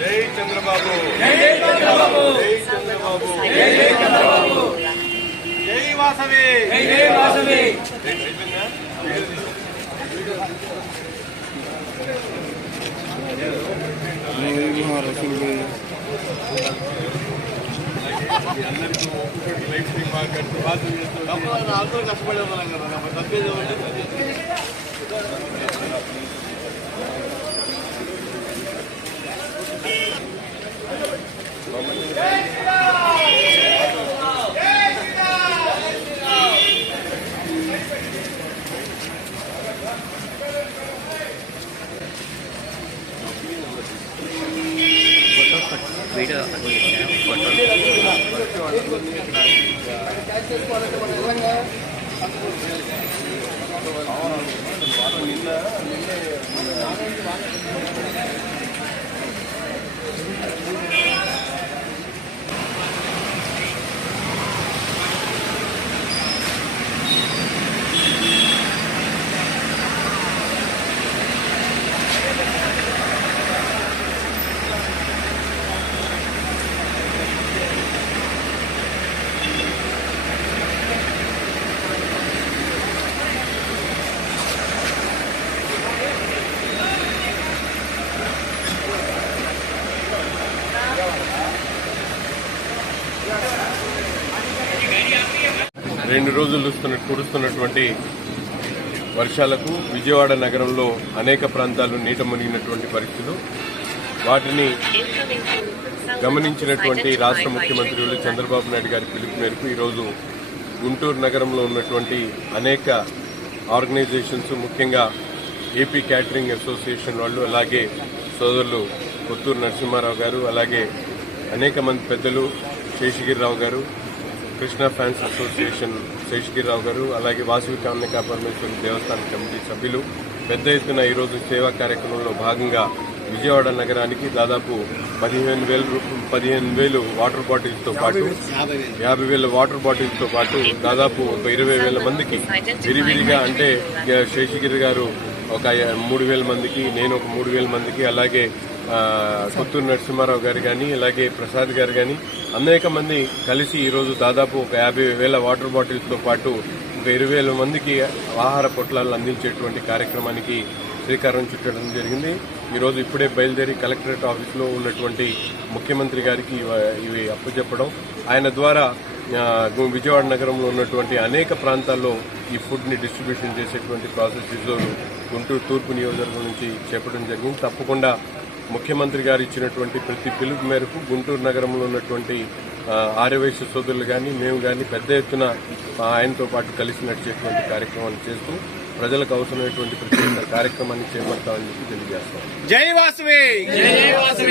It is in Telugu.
జై చంద్రబాబు, జై చంద్రబాబు, జై చంద్రబాబు, జై చంద్రబాబు, జై వాసవి, జై వాసవి. అందరూ కష్టపడే ఉన్నాం కదా, తప్పేది వీడియో రెండు రోజులు కురుస్తున్నటువంటి వర్షాలకు విజయవాడ నగరంలో అనేక ప్రాంతాలు నీట మునిగినటువంటి పరిస్థితులు. వాటిని గమనించినటువంటి రాష్ట్ర ముఖ్యమంత్రులు చంద్రబాబు నాయుడు గారి పిలుపు మేరకు ఈరోజు గుంటూరు నగరంలో ఉన్నటువంటి అనేక ఆర్గనైజేషన్స్, ముఖ్యంగా ఏపీ క్యాటరింగ్ అసోసియేషన్ వాళ్ళు, అలాగే సోదరులు కొత్తూరు నరసింహారావు గారు, అలాగే అనేక మంది పెద్దలు, శేషగిరిరావు గారు, కృష్ణ ఫ్యాన్స్ అసోసియేషన్ శేషగిరిరావు గారు, అలాగే వాసవి కామనికా పరమేశ్వరి దేవస్థాన కమిటీ సభ్యులు పెద్ద ఎత్తున ఈరోజు సేవా కార్యక్రమంలో భాగంగా విజయవాడ నగరానికి దాదాపు 15,000 వాటర్ బాటిల్స్తో పాటు 50,000 వాటర్ బాటిల్స్తో పాటు దాదాపు 20,000 మందికి విరివిరిగా, అంటే శేషగిరి గారు ఒక 3,000 మందికి, నేను ఒక 3,000 మందికి, అలాగే కొత్తూరు నరసింహారావు గారు కానీ, అలాగే ప్రసాద్ గారు కానీ అనేక మంది కలిసి ఈరోజు దాదాపు ఒక 50,000 వాటర్ బాటిల్స్తో పాటు ఒక 20,000 మందికి ఆహార పొట్లాలను అందించేటువంటి కార్యక్రమానికి శ్రీకారం చుట్టడం జరిగింది. ఈరోజు ఇప్పుడే బయలుదేరి కలెక్టరేట్ ఆఫీసులో ఉన్నటువంటి ముఖ్యమంత్రి గారికి ఇవి అప్పచెప్పడం, ఆయన ద్వారా విజయవాడ నగరంలో ఉన్నటువంటి అనేక ప్రాంతాల్లో ఈ ఫుడ్ ని డిస్ట్రిబ్యూషన్ చేసేటువంటి ప్రాసెస్ ఈరోజు గుంటూరు తూర్పు నియోజకవర్గం నుంచి చేపట్టడం జరిగింది. తప్పకుండా ముఖ్యమంత్రి గారు ఇచ్చినటువంటి ప్రతి పిలుపు మేరకు గుంటూరు నగరంలో ఉన్నటువంటి ఆర్యవైశ్య సోదరులు కానీ, మేము కానీ పెద్ద ఎత్తున ఆయనతో పాటు కలిసి నడిచేటువంటి కార్యక్రమాన్ని చేస్తూ ప్రజలకు అవసరమైనటువంటి ప్రతి కార్యక్రమాన్ని చేపడతామని చెప్పి తెలియజేస్తాం. జై వాసవి, జై వాసవి.